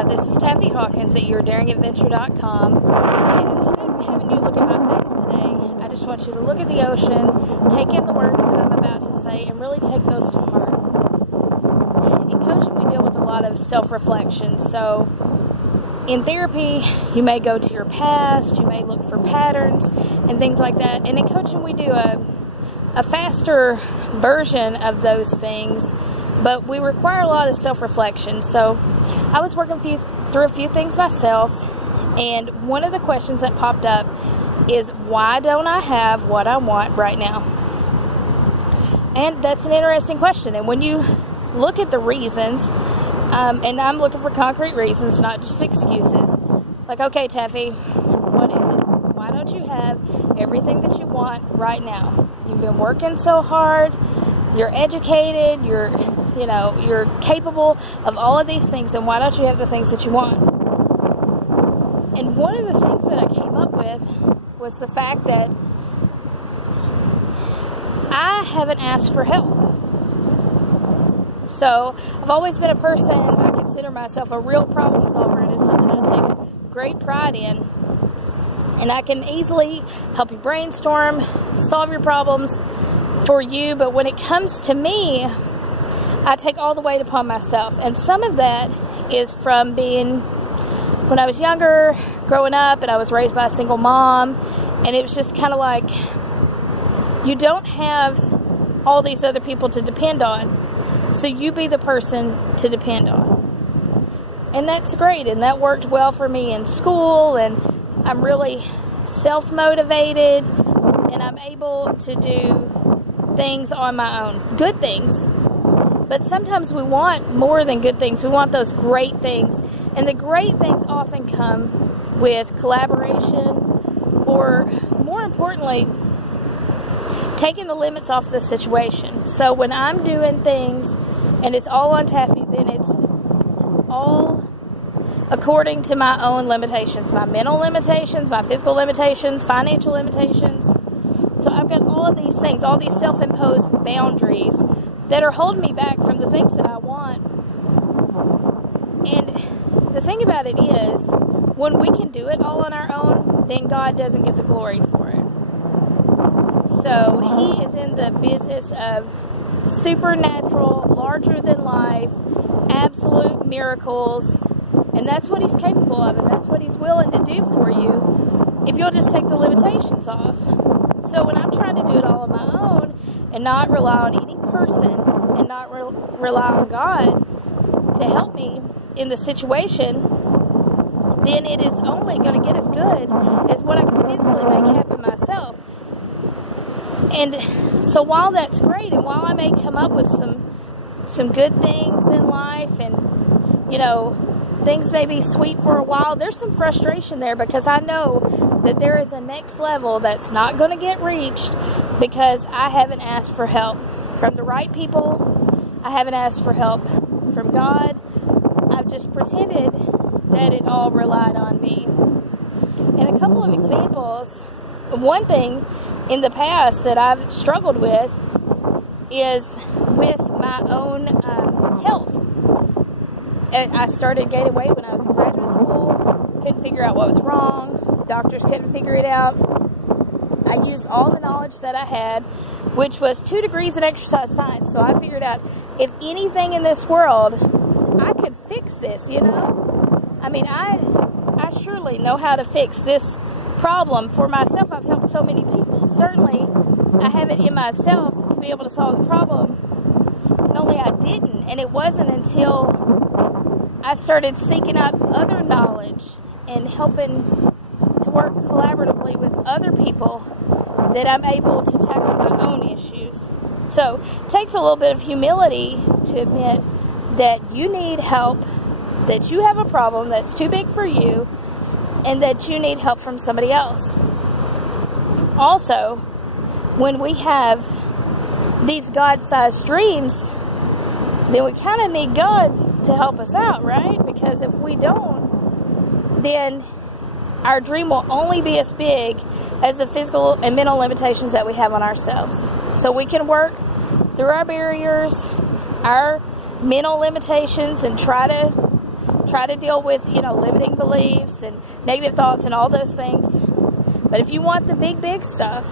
Hi, this is Taffy Hawkins at YourDaringAdventure.com, and instead of having you look at my face today, I just want you to look at the ocean, take in the words that I'm about to say, and really take those to heart. In coaching, we deal with a lot of self-reflection, so in therapy, you may go to your past, you may look for patterns and things like that, and in coaching, we do a faster version of those things, but we require a lot of self-reflection. So I was working through a few things myself, and one of the questions that popped up is, why don't I have what I want right now? And that's an interesting question. And when you look at the reasons, and I'm looking for concrete reasons, not just excuses, like, okay, Taffy, what is it? Why don't you have everything that you want right now? You've been working so hard, you're educated, you're capable of all of these things, and why don't you have the things that you want? And one of the things that I came up with was the fact that I haven't asked for help. So I've always been a person, I consider myself a real problem solver, and it's something I take great pride in. And I can easily help you brainstorm, solve your problems for you, but when it comes to me, I take all the weight upon myself. And some of that is from being, when I was younger, growing up, and I was raised by a single mom, and it was just kind of like, you don't have all these other people to depend on, so you be the person to depend on. And that's great, and that worked well for me in school, and I'm really self-motivated, and I'm able to do things on my own. Good things. But sometimes we want more than good things. We want those great things. And the great things often come with collaboration, or more importantly, taking the limits off the situation. So when I'm doing things and it's all on Taffy, then it's all according to my own limitations, my mental limitations, my physical limitations, financial limitations. So I've got all of these things, all these self-imposed boundaries that are holding me back from the things that I want. And the thing about it is, when we can do it all on our own, then God doesn't get the glory for it. So He is in the business of supernatural, larger than life, absolute miracles, and that's what He's capable of, and that's what He's willing to do for you if you'll just take the limitations off. So when I'm trying to do it all on my own and not rely on any person and not rely on God to help me in the situation, then it is only going to get as good as what I can physically make happen myself. And so while that's great, and while I may come up with some good things in life, and things may be sweet for a while, there's some frustration there, because I know that there is a next level that's not going to get reached because I haven't asked for help from the right people. I haven't asked for help from God. I've just pretended that it all relied on me. And a couple of examples, one thing in the past that I've struggled with is with my own health. I started gaining weight when I was in graduate school, couldn't figure out what was wrong, doctors couldn't figure it out. I used all the knowledge that I had, which was 2 degrees in exercise science, so I figured out, if anything in this world, I could fix this, I mean, I surely know how to fix this problem for myself. I've helped so many people. Certainly, I have it in myself to be able to solve the problem, and only I didn't, and it wasn't until I started seeking out other knowledge and helping to work collaboratively with other people that I'm able to tackle my own issues. So it takes a little bit of humility to admit that you need help, that you have a problem that's too big for you, and that you need help from somebody else. Also, when we have these God-sized dreams, then we kind of need God to help us out, right? Because if we don't, then our dream will only be as big as the physical and mental limitations that we have on ourselves. So we can work through our barriers, our mental limitations, and try to try to deal with, limiting beliefs and negative thoughts and all those things. But if you want the big stuff,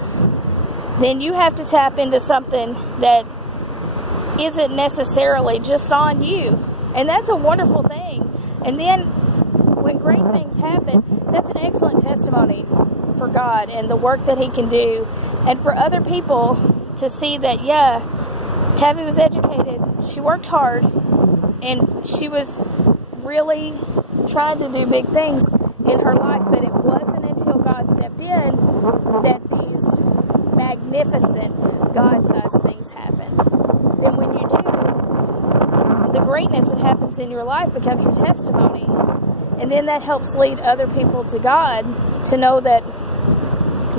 then you have to tap into something that isn't necessarily just on you. And that's a wonderful thing. And then when great things happen, that's an excellent testimony for God and the work that He can do. And for other people to see that, yeah, Taffy was educated, she worked hard, and she was really trying to do big things in her life. But it wasn't until God stepped in that these magnificent God-sized things happened. Then when you do, the greatness that happens in your life becomes your testimony. And then that helps lead other people to God to know that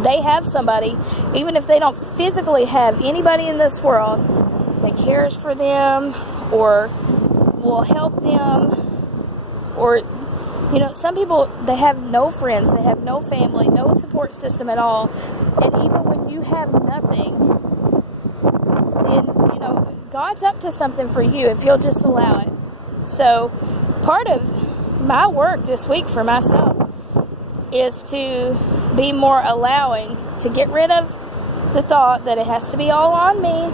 they have somebody, even if they don't physically have anybody in this world that cares for them or will help them. Or, some people, they have no friends, they have no family, no support system at all. And even when you have nothing, then, God's up to something for you if He'll just allow it. So, part of my work this week for myself is to be more allowing, to get rid of the thought that it has to be all on me,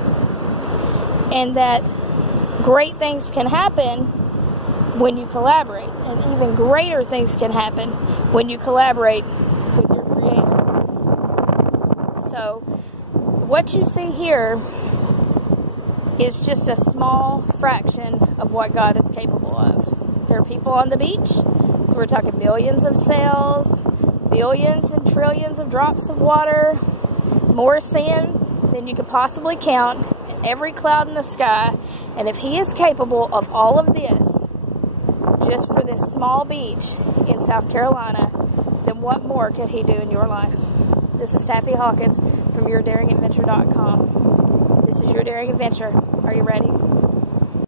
and that great things can happen when you collaborate, and even greater things can happen when you collaborate with your Creator. So what you see here is just a small fraction of what God is capable of. There are people on the beach, so we're talking billions of cells, billions and trillions of drops of water, more sand than you could possibly count, and every cloud in the sky. And if He is capable of all of this just for this small beach in South Carolina, then what more could He do in your life? This is Taffy Hawkins from YourDaringAdventure.com. This is Your Daring Adventure. Are you ready?